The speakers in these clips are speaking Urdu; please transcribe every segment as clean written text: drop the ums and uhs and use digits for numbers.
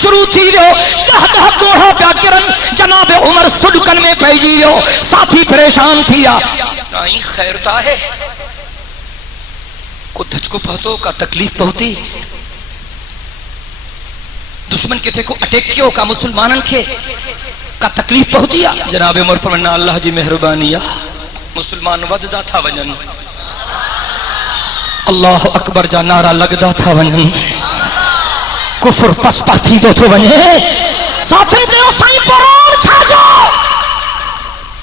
شروع تھی ویو 10 کوڑا پیا کرن جناب عمر صدقن میں پہجی ویو ساتھی پریشان تھیا سائیں خیر تا ہے کو دھچ کو پہتو کا تکلیف پہتی دشمن کے تھے کو اٹیک کیوں کا مسلمانن کے کا تکلیف پہتی جناب عمر فرمانا اللہ جی مہربانی مسلمان وددا تھا ونن اللہ اکبر جا نعرہ لگدا تھا ونن کفر پس پاتی تو تھو ونے ساتھن تے سائیں پرون چھا جاؤ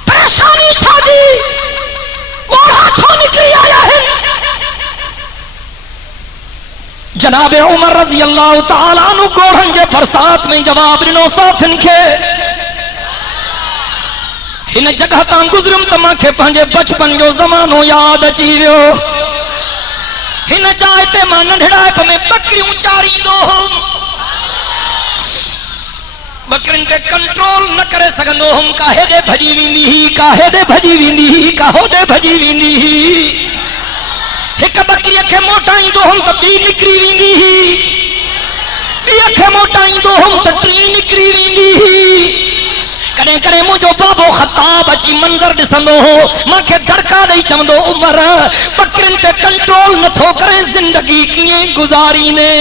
پریشانی چھا جی وہاں چھو نکلی آیا ہے جناب عمر رضی اللہ تعالیٰ عنہ گوڑھن جے برسات میں جواب رنو ساتھن کے ہن جگہ تاں گزرم تماں کے پہنجے بچپن جو زمانو یاد اچی ویو ہن جائے ماں ننڈھڑائے پہ میں بکریوں چاری دو ہم بکرین تے کنٹرول نہ کرے سگندو ہم کاہے دے بھجی ویندی ہی کاہے دے بھجی ویندی ہی کاہو دے بھجی ویندی ہی ایک بکری اکھے موٹائیں دو ہم تب بھی نکری ویندی ہی بھی اکھے موٹائیں دو ہم تب بھی نکری ویندی ہی کریں کریں مجھو بابو خطاب اچھی منظر دسندو ہو ماں کے درکا دئی چمدو عمر بکرن تے کنٹرول نہ تھو کریں زندگی کیے گزاری نے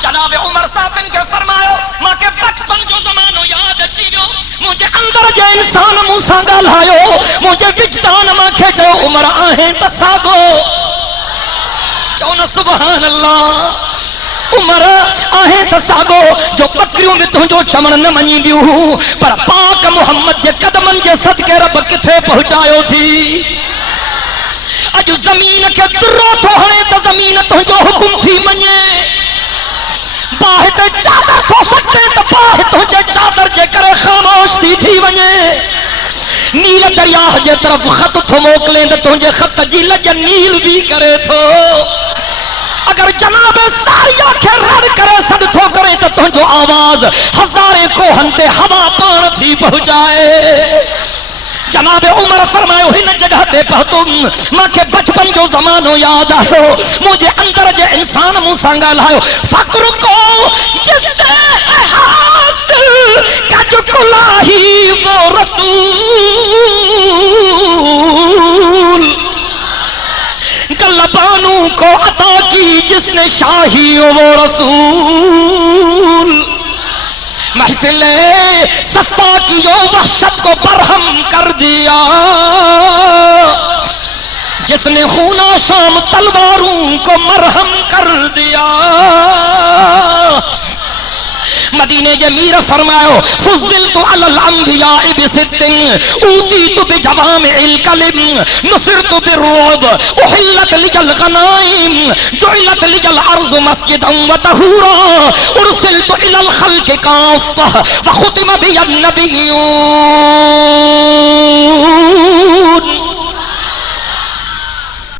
جناب عمر ساتن کے فرماؤ ماں کے بچپن جو زمانو یاد اچھیو مجھے اندر جے انسان موسیٰ گالھائیو مجھے وجدان ماں کے جو عمر آہیں تساگو چونا سبحان اللہ عمر آہیں تساگو جو بکریوں میں تو جو چمن نہ منی دیو پر پاک محمد جے قدمن جے صدقے رب کتھے پہنچایو تھی اج زمین کے درو تو ہنے تا زمین تو جو حکم تھی منی باہ تے چادر تو سکتے تا باہ تو جے چادر جے کرے خاموش تھی ونجے نیل دریا جے طرف خط تھو موکلیں تو جے خط جی لج نیل بھی کرے تھو اگر جناب ساریا کے رڑ کرے صد تھو کرے تو جو آواز ہزارے کو ہنتے ہوا پان تھی پہنچائے جناب عمر فرمائے ہی نہ جگہ تے پہتم ماں کے بچپن جو زمانو یاد آئے مجھے اندر جے انسان موسانگا لائے فقر کو جس سے حاصل کج کلاہی وہ رسول گلبانوں کو عطا کی جس نے شاہی وہ رسول محفل صفا کی جو وحشت کو برہم کر دیا جس نے خونہ شام تلواروں کو مرہم کر دیا مدینہ جمیر فرماؤ فضلت علی الانبیاء بستن اوتیت بجوامع الکلم نصرت بالرعب احلت لج الغنائم جعلت لج الارض مسجدا وطہورا ارسلت الى الخلق کافہ وختم بی النبیون